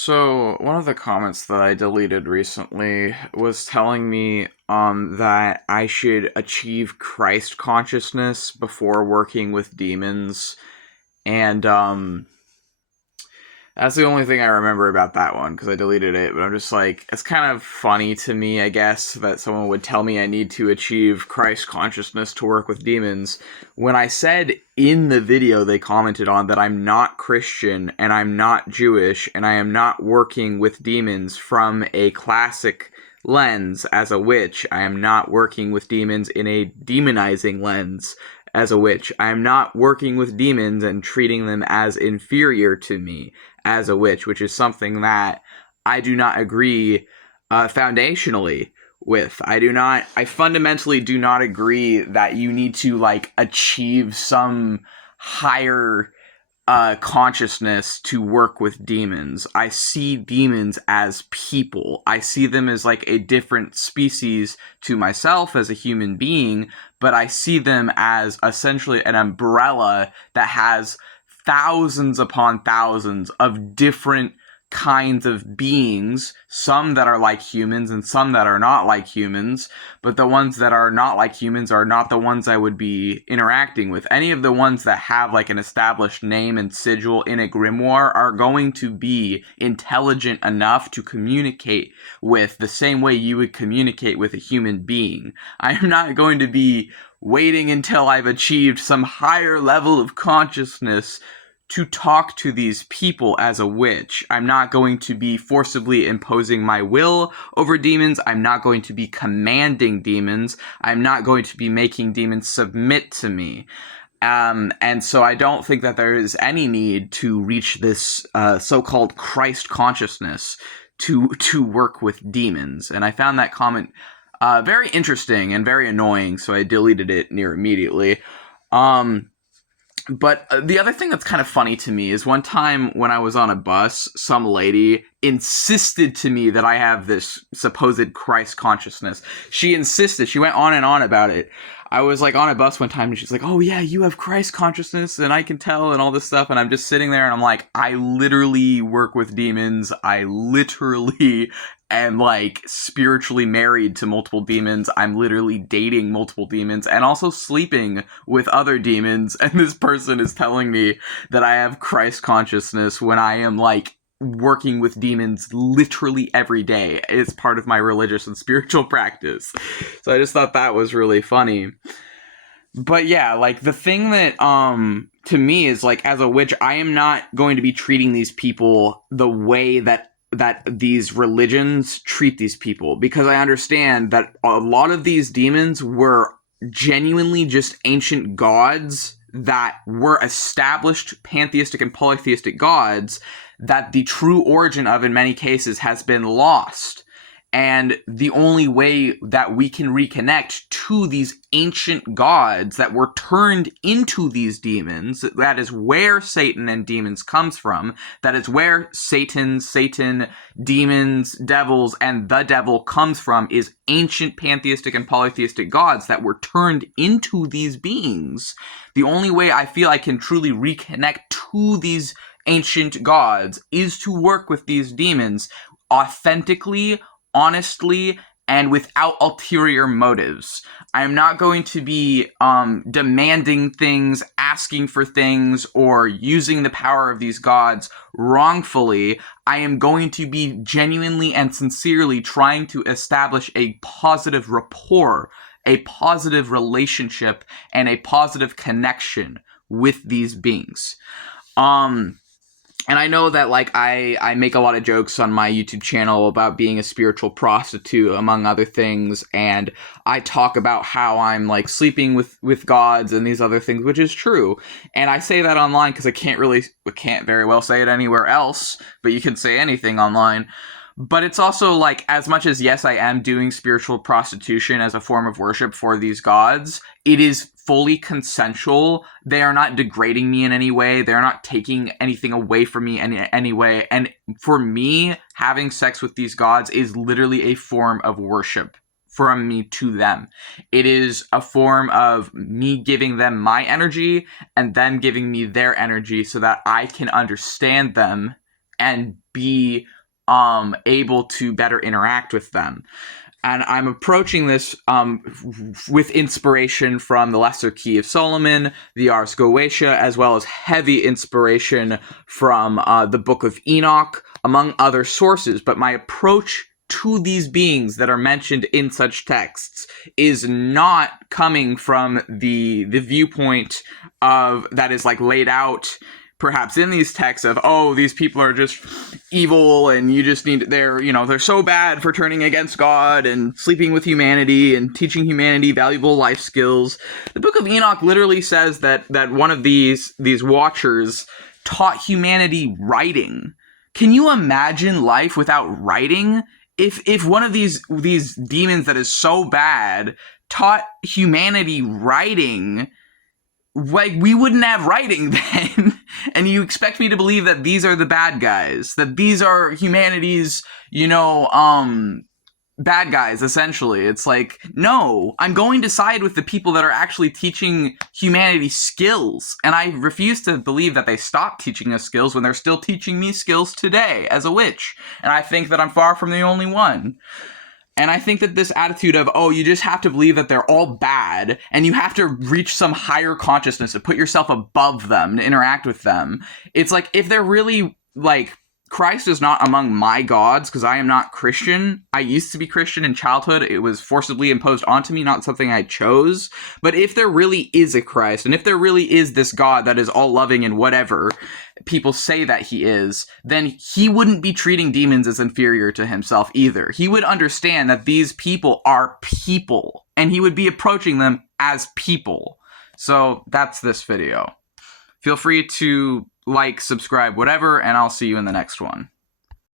So, one of the comments that I deleted recently was telling me that I should achieve Christ consciousness before working with demons. And that's the only thing I remember about that one because I deleted it. But I'm just like, it's kind of funny to me, I guess, that someone would tell me I need to achieve Christ consciousness to work with demons. When I said in the video they commented on that I'm not Christian and I'm not Jewish and I am not working with demons from a classic lens as a witch. I am not working with demons in a demonizing lens as a witch. I am not working with demons and treating them as inferior to me as a witch, which is something that I do not agree foundationally with. I fundamentally do not agree that you need to, like, achieve some higher consciousness to work with demons. I see demons as people. I see them as like a different species to myself as a human being, but I see them as essentially an umbrella that has thousands upon thousands of different kinds of beings, some that are like humans and some that are not like humans, but the ones that are not like humans are not the ones I would be interacting with. Any of the ones that have like an established name and sigil in a grimoire are going to be intelligent enough to communicate with the same way you would communicate with a human being. I am not going to be waiting until I've achieved some higher level of consciousness to talk to these people as a witch. I'm not going to be forcibly imposing my will over demons. I'm not going to be commanding demons. I'm not going to be making demons submit to me. And so I don't think that there is any need to reach this so-called Christ consciousness to work with demons. And I found that comment very interesting and very annoying, so I deleted it near immediately. But the other thing that's kind of funny to me is one time when I was on a bus, some lady insisted to me that I have this supposed Christ consciousness. She insisted. She went on and on about it. I was like on a bus one time and she's like, "Oh yeah, you have Christ consciousness and I can tell," and all this stuff. And I'm just sitting there and I'm like, I literally work with demons. I literally am like spiritually married to multiple demons. I'm literally dating multiple demons and also sleeping with other demons. And this person is telling me that I have Christ consciousness when I am like working with demons literally every day. It's part of my religious and spiritual practice. So I just thought that was really funny. But yeah, like the thing that to me is like, as a witch, I am not going to be treating these people the way that these religions treat these people, because I understand that a lot of these demons were genuinely just ancient gods that were established pantheistic and polytheistic gods that the true origin of in many cases has been lost. And the only way that we can reconnect to these ancient gods that were turned into these demons, that is where Satan and demons comes from. That is where Satan, demons, devils, and the devil comes from, is ancient pantheistic and polytheistic gods that were turned into these beings. The only way I feel I can truly reconnect to these ancient gods is to work with these demons authentically, honestly, and without ulterior motives. I am not going to be demanding things, asking for things, or using the power of these gods wrongfully. I am going to be genuinely and sincerely trying to establish a positive rapport, a positive relationship, and a positive connection with these beings. And I know that, like, I make a lot of jokes on my YouTube channel about being a spiritual prostitute, among other things, and I talk about how I'm, like, sleeping with gods and these other things, which is true. And I say that online because I can't very well say it anywhere else, but you can say anything online. But it's also, like, as much as, yes, I am doing spiritual prostitution as a form of worship for these gods, it is fully consensual. They are not degrading me in any way. They're not taking anything away from me in any way. And for me, having sex with these gods is literally a form of worship from me to them. It is a form of me giving them my energy and them giving me their energy so that I can understand them and be able to better interact with them. And I'm approaching this with inspiration from the Lesser Key of Solomon, the Ars Goetia, as well as heavy inspiration from the Book of Enoch, among other sources. But my approach to these beings that are mentioned in such texts is not coming from the viewpoint of that is like laid out perhaps in these texts of, oh, these people are just evil and you just need, they're so bad for turning against God and sleeping with humanity and teaching humanity valuable life skills. The Book of Enoch literally says that one of these watchers taught humanity writing. Can you imagine life without writing? If one of these demons that is so bad taught humanity writing, like, we wouldn't have writing then. And you expect me to believe that these are the bad guys, that these are humanity's, bad guys, essentially. It's like, no, I'm going to side with the people that are actually teaching humanity skills. And I refuse to believe that they stopped teaching us skills when they're still teaching me skills today as a witch. And I think that I'm far from the only one. And I think that this attitude of, oh, you just have to believe that they're all bad and you have to reach some higher consciousness and put yourself above them to interact with them. It's like, if they're really, like, Christ is not among my gods because I am not Christian. I used to be Christian in childhood. It was forcibly imposed onto me, not something I chose. But if there really is a Christ, and if there really is this God that is all loving and whatever people say that he is, then he wouldn't be treating demons as inferior to himself either. He would understand that these people are people, and he would be approaching them as people. So that's this video. Feel free to like, subscribe, whatever, and I'll see you in the next one.